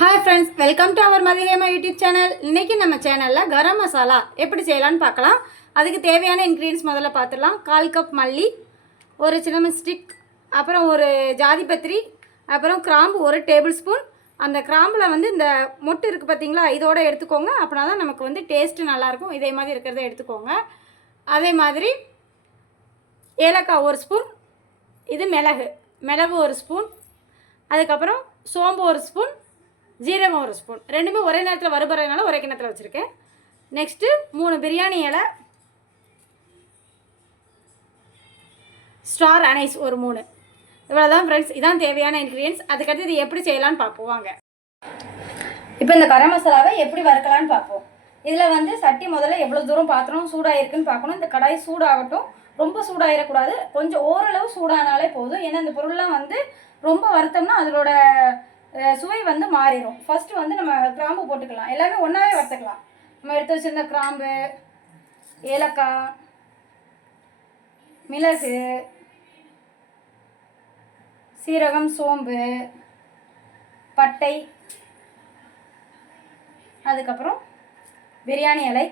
Hi friends, welcome to our Mathihema YouTube channel. இன்றைக்கி நம்ம சேனலில் கரம் மசாலா எப்படி செய்யலான்னு பார்க்கலாம். அதுக்கு தேவையான இன்க்ரீடியன்ஸ் முதல்ல பார்த்துடலாம். 1/4 கப் மல்லி, ஒரு சின்ன ஸ்டிக், அப்புறம் ஒரு ஜாதிபத்திரி, அப்புறம் கிராம்பு 1 டேபிள் ஸ்பூன். அந்த கிராம்பில் வந்து இந்த மொட்டு இருக்குது பார்த்தீங்களா, இதோடு எடுத்துக்கோங்க. அப்படின்னா தான் நமக்கு வந்து டேஸ்ட்டு நல்லாயிருக்கும். இதே மாதிரி இருக்கிறத எடுத்துக்கோங்க. அதே மாதிரி ஏலக்காய் 1 ஸ்பூன், இது மிளகு 1 ஸ்பூன், அதுக்கப்புறம் சோம்பு 1 ஸ்பூன், ஜீரகம் 1 ஸ்பூன். ரெண்டுமே ஒரே நேரத்தில் வறுபறதுனால ஒரே கிண்ணத்தில் வச்சுருக்கேன். நெக்ஸ்ட்டு 3 பிரியாணி இலை, ஸ்டார் அனைஸ் ஒரு 3. இவ்வளோ தான் ஃப்ரெண்ட்ஸ், இதான் தேவையான இன்க்ரீடியன்ஸ். அதுக்கடுத்து இது எப்படி செய்யலான்னு பார்ப்போம் வாங்க. இப்போ இந்த கரம் மசாலாவை எப்படி வறுக்கலான்னு பார்ப்போம். இதில் வந்து சட்டி முதல்ல எவ்வளோ தூரம் பாத்திரம் சூடாகிருக்குன்னு பார்க்கணும். இந்த கடாய் சூடாகட்டும், ரொம்ப சூடாகிடக்கூடாது. கொஞ்சம் ஓரளவு சூடானாலே போதும். ஏன்னா இந்த பொருள்லாம் வந்து ரொம்ப வறுத்தோம்னா அதோட சுவை வந்து மாறிடும். ஃபஸ்ட்டு வந்து நம்ம கிராம்பு போட்டுக்கலாம். எல்லாமே ஒன்றாவே வறுத்துக்கலாம். நம்ம எடுத்து வச்சுருந்த கிராம்பு, ஏலக்காய், மிளகு, சீரகம், சோம்பு, பட்டை, அதுக்கப்புறம் பிரியாணி இலை,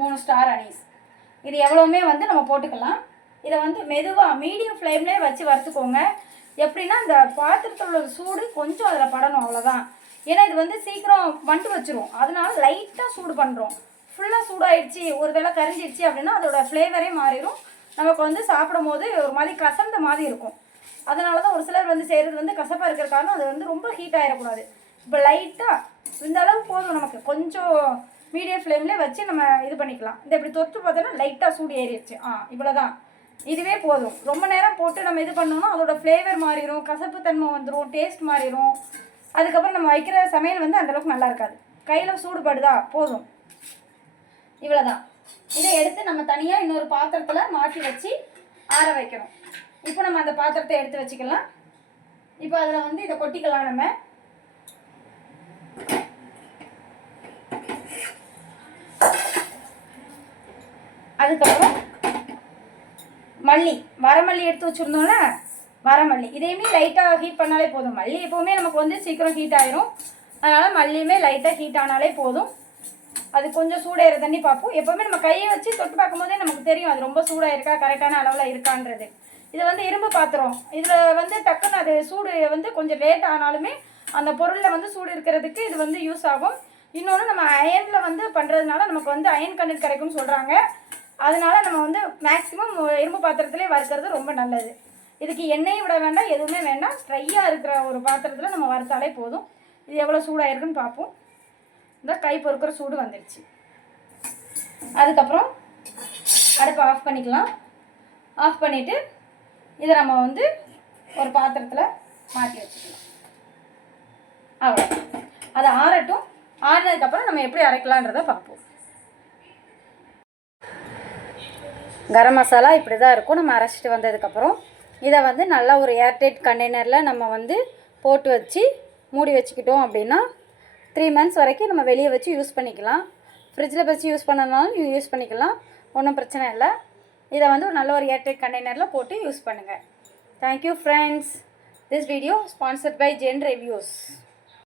3 ஸ்டார் அனீஸ். இது எவ்வளோவுமே வந்து நம்ம போட்டுக்கலாம். இதை வந்து மெதுவாக மீடியம் ஃப்ளேம்லேயே வச்சு வறுத்துக்கோங்க. எப்படின்னா இந்த பாத்திரத்தில் உள்ள சூடு கொஞ்சம் அதில் படணும், அவ்வளோதான். ஏன்னா இது வந்து சீக்கிரம் வண்டு வச்சிரும். அதனால லைட்டாக சூடு பண்ணுறோம். ஃபுல்லாக சூடாயிடுச்சு, ஒரு வேளை கரிஞ்சிடுச்சு அப்படின்னா அதோட ஃப்ளேவரே மாறிடும். நமக்கு வந்து சாப்பிடும் போது ஒரு மாதிரி கசந்த மாதிரி இருக்கும். அதனால தான் ஒரு சிலர் வந்து செய்கிறது வந்து கசப்பாக இருக்கிற காரணம் அது வந்து ரொம்ப ஹீட் ஆகிடக்கூடாது. இப்போ லைட்டாக இந்த அளவு போதும். நமக்கு கொஞ்சம் மீடியம் ஃப்ளேம்லேயே வச்சு நம்ம இது பண்ணிக்கலாம். இந்த இப்படி தொட்டு பார்த்தோன்னா லைட்டாக சூடு ஏறிடுச்சு. இவ்வளோதான், இதுவே போதும். ரொம்ப நேரம் போட்டு நம்ம இது பண்ணோம்னா அதோட ஃப்ளேவர் மாறிடும், கசப்பு தன்மை வந்துடும், டேஸ்ட் மாறிடும். அதுக்கப்புறம் நம்ம வைக்கிற சமையல் வந்து அந்தளவுக்கு நல்லா இருக்காது. கையில் சூடுபடுதா, போதும். இவ்வளோதான். இதை எடுத்து நம்ம தனியாக இன்னொரு பாத்திரத்தில் மாற்றி வச்சு ஆற வைக்கணும். இப்போ நம்ம அந்த பாத்திரத்தை எடுத்து வச்சுக்கலாம். இப்போ அதில் வந்து இதை கொட்டிக்கலாம். நம்ம அதுக்கப்புறம் மல்லி, வரமல்லி எடுத்து வச்சுருந்தோம்ல, வரமல்லி இதையுமே லைட்டாக ஹீட் பண்ணாலே போதும். மல்லி எப்போவுமே நமக்கு வந்து சீக்கிரம் ஹீட் ஆயிரும். அதனால் மல்லியுமே லைட்டாக ஹீட் ஆனாலே போதும். அது கொஞ்சம் சூடாகிற தண்ணி பார்ப்போம். எப்போவுமே நம்ம கையை வச்சு தொட்டு பார்க்கும்போதே நமக்கு தெரியும் அது ரொம்ப சூடாக இருக்கா, கரெக்டான அளவில் இருக்கான்றது. இது வந்து இரும்பு பாத்திரம். இதில் வந்து டக்குன்னு அது சூடு வந்து கொஞ்சம் லேட் ஆனாலுமே அந்த பொருளில் வந்து சூடு இருக்கிறதுக்கு இது வந்து யூஸ் ஆகும். இன்னொன்று நம்ம அயனில் வந்து பண்ணுறதுனால நமக்கு வந்து அயன் கண்டென்ட் கிடைக்கும்னு சொல்கிறாங்க. அதனால நம்ம வந்து மேக்ஸிமம் இரும்பு பாத்திரத்திலே வறுக்கிறது ரொம்ப நல்லது. இதுக்கு எண்ணெயும் விட வேண்டாம், எதுவுமே வேண்டாம். ட்ரையாக இருக்கிற ஒரு பாத்திரத்தில் நம்ம வறுத்தாலே போதும். இது எவ்வளோ சூடாகிருக்குன்னு பார்ப்போம். இந்த கை பொறுக்கிற சூடு வந்துடுச்சு. அதுக்கப்புறம் அடுப்பை ஆஃப் பண்ணிக்கலாம். ஆஃப் பண்ணிவிட்டு இதை நம்ம வந்து ஒரு பாத்திரத்தில் மாற்றி வச்சுக்கலாம். அவ்வளோ, அதை ஆறட்டும். ஆறினதுக்கப்புறம் நம்ம எப்படி அரைக்கலான்றதை பார்ப்போம். கரம் மசாலா இப்படி தான் இருக்கும். நம்ம அரைச்சிட்டு வந்ததுக்கப்புறம் இதை வந்து நல்லா ஒரு ஏர்டைட் கண்டெய்னரில் நம்ம வந்து போட்டு வச்சு மூடி வச்சுக்கிட்டோம் அப்படின்னா 3 months வரைக்கும் நம்ம வெளியே வச்சு யூஸ் பண்ணிக்கலாம். ஃப்ரிட்ஜில் வச்சு யூஸ் பண்ணனாலும் யூஸ் பண்ணிக்கலாம், ஒன்றும் பிரச்சனை இல்லை. இதை வந்து ஒரு நல்ல ஒரு ஏர்டைட் கண்டெய்னரில் போட்டு யூஸ் பண்ணுங்கள். Thank you friends. This video sponsored by Zen reviews.